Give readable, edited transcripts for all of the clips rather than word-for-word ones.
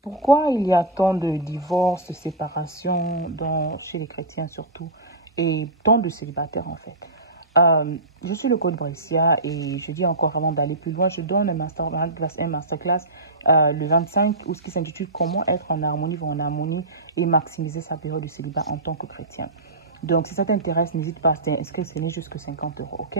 Pourquoi il y a tant de divorces, de séparations chez les chrétiens surtout, et tant de célibataires en fait? Je suis le coach Brescia et je dis encore avant d'aller plus loin, je donne un masterclass le 25 août qui s'intitule Comment être en harmonie, vivre en harmonie et maximiser sa période de célibat en tant que chrétien. Donc si ça t'intéresse, n'hésite pas à t'inscrire, ce n'est juste que 50 euros, ok?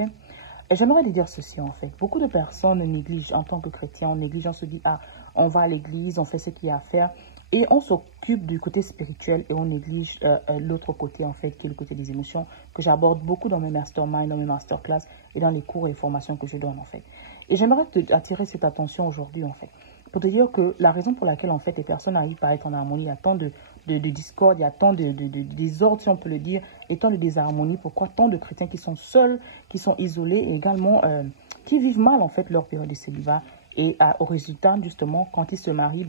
Et j'aimerais te dire ceci en fait. Beaucoup de personnes négligent en tant que chrétien, on néglige, on se dit, ah, on va à l'église, on fait ce qu'il y a à faire. Et on s'occupe du côté spirituel et on néglige l'autre côté en fait, qui est le côté des émotions, que j'aborde beaucoup dans mes masterminds, dans mes masterclass et dans les cours et formations que je donne en fait. Et j'aimerais attirer cette attention aujourd'hui en fait, pour te dire que la raison pour laquelle en fait les personnes n'arrivent pas à être en harmonie, il y a tant de discorde, il y a tant de désordre si on peut le dire, et tant de désharmonie. Pourquoi tant de chrétiens qui sont seuls, qui sont isolés et également qui vivent mal en fait leur période de célibat et au résultat justement quand ils se marient,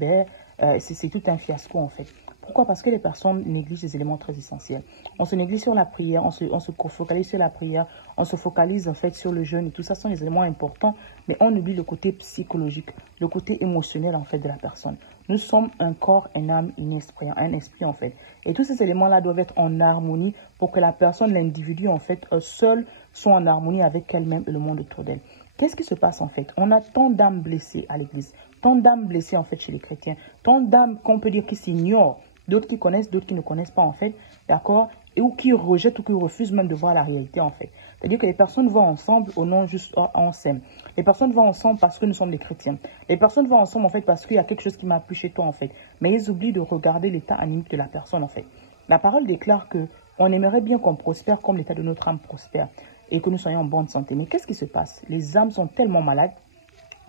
c'est tout un fiasco en fait. Pourquoi? Parce que les personnes négligent des éléments très essentiels. On se néglige sur la prière, on se focalise sur la prière, on se focalise en fait sur le jeûne et tout ça sont des éléments importants, mais on oublie le côté psychologique, le côté émotionnel en fait de la personne. Nous sommes un corps, une âme, un esprit en fait. Et tous ces éléments-là doivent être en harmonie pour que la personne, l'individu en fait, seul, soit en harmonie avec elle-même et le monde autour d'elle. Qu'est-ce qui se passe en fait? On a tant d'âmes blessées à l'église, tant d'âmes blessées en fait chez les chrétiens, tant d'âmes qu'on peut dire qui s'ignorent, d'autres qui connaissent, d'autres qui ne connaissent pas en fait, d'accord? Et ou qui rejettent ou qui refusent même de voir la réalité en fait. C'est-à-dire que les personnes vont ensemble au nom juste on s'aime. Les personnes vont ensemble parce que nous sommes des chrétiens. Les personnes vont ensemble en fait parce qu'il y a quelque chose qui m'a plu chez toi en fait. Mais ils oublient de regarder l'état animique de la personne en fait. La parole déclare que on aimerait bien qu'on prospère comme l'état de notre âme prospère et que nous soyons en bonne santé. Mais qu'est-ce qui se passe? Les âmes sont tellement malades.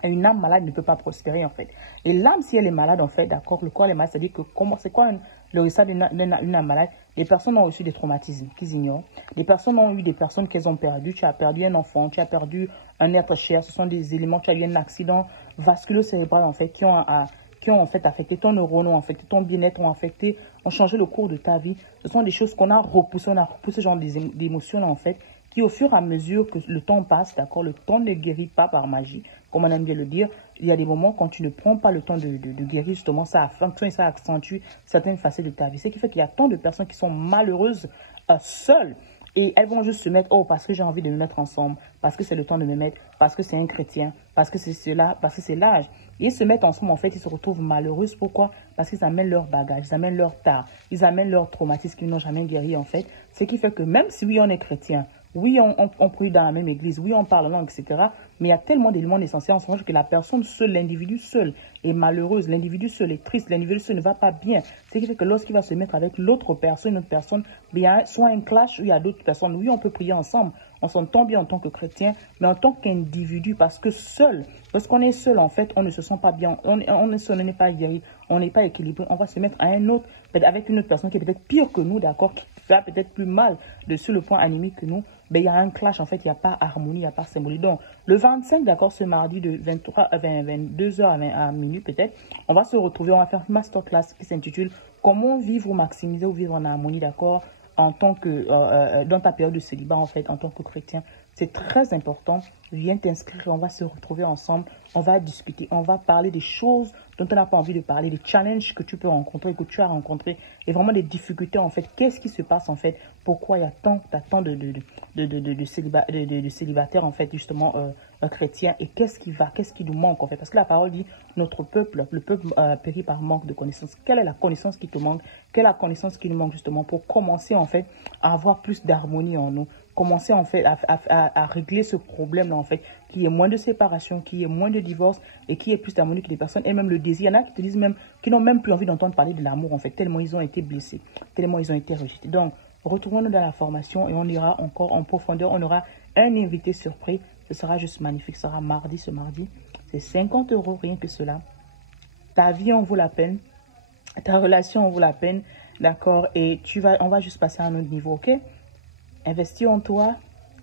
Et une âme malade ne peut pas prospérer en fait. Et l'âme, si elle est malade en fait, d'accord, le corps est malade, c'est-à-dire que c'est quoi le résultat d'une âme malade? Les personnes ont reçu des traumatismes qu'ils ignorent. Les personnes ont eu des personnes qu'elles ont perdues. Tu as perdu un enfant, tu as perdu un être cher. Ce sont des éléments, tu as eu un accident vasculo-cérébral en fait qui ont en fait affecté ton neurone, ont affecté ton bien-être, ont changé le cours de ta vie. Ce sont des choses qu'on a repoussées, on a repoussé ce genre d'émotions en fait, qui au fur et à mesure que le temps passe, d'accord, le temps ne guérit pas par magie, comme on aime bien le dire. Il y a des moments quand tu ne prends pas le temps de guérir, justement, ça affecte et ça accentue certaines facettes de ta vie. Ce qui fait qu'il y a tant de personnes qui sont malheureuses seules. Et elles vont juste se mettre, oh, parce que j'ai envie de me mettre ensemble, parce que c'est le temps de me mettre, parce que c'est un chrétien, parce que c'est cela, parce que c'est l'âge. Et ils se mettent ensemble, en fait, ils se retrouvent malheureuses. Pourquoi? Parce qu'ils amènent leur bagage, ils amènent leur tard, ils amènent leur traumatisme qu'ils n'ont jamais guéri, en fait. Ce qui fait que même si oui, on est chrétien, oui, on prie dans la même église, oui, on parle en langue, etc. Mais il y a tellement d'éléments essentiels en ce moment que la personne seule, l'individu seul est malheureuse, l'individu seul est triste, l'individu seul ne va pas bien. Ce qui fait que lorsqu'il va se mettre avec l'autre personne, une autre personne, il y a soit un clash où il y a d'autres personnes. Oui, on peut prier ensemble, on s'entend bien en tant que chrétien, mais en tant qu'individu, parce que seul, lorsqu'on est seul, en fait, on ne se sent pas bien, on est seul, on n'est pas guéri, on n'est pas équilibré, on va se mettre à un autre, avec une autre personne qui est peut-être pire que nous, d'accord, qui fait peut-être plus mal sur le point animique que nous. Ben, il y a un clash, en fait, il n'y a pas harmonie, il n'y a pas symbole. Donc, le 25, d'accord, ce mardi de 22h à minuit peut-être, on va se retrouver, on va faire une masterclass qui s'intitule Comment vivre ou maximiser ou vivre en harmonie, d'accord, en tant que, dans ta période de célibat, en fait, en tant que chrétien. C'est très important. Viens t'inscrire, on va se retrouver ensemble, on va discuter, on va parler des choses dont on n'a pas envie de parler, des challenges que tu peux rencontrer, que tu as rencontrés, et vraiment des difficultés, en fait. Qu'est-ce qui se passe, en fait? Pourquoi il y a tant de célibataires, en fait, justement, chrétiens, et qu'est-ce qui nous manque, en fait? Parce que la parole dit, notre peuple, le peuple périt par manque de connaissance. Quelle est la connaissance qui te manque? Quelle est la connaissance qui nous manque, justement, pour commencer, en fait, à avoir plus d'harmonie en nous? Commencer en fait à régler ce problème-là, en fait, qu'il y ait moins de séparation, qu'il y ait moins de divorce et qu'il y ait plus d'harmonie que les personnes et même le désir. Il y en a qui te disent même, qui n'ont même plus envie d'entendre parler de l'amour, en fait, tellement ils ont été blessés, tellement ils ont été rejetés. Donc, retrouvons-nous dans la formation et on ira encore en profondeur. On aura un invité surpris. Ce sera juste magnifique. Ce sera mardi, ce mardi. C'est 50 euros, rien que cela. Ta vie en vaut la peine. Ta relation en vaut la peine. D'accord? Et on va juste passer à un autre niveau, ok? Investir en toi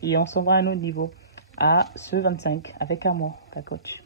et on s'en va à un autre niveau à ce 25 avec amour, ta coach.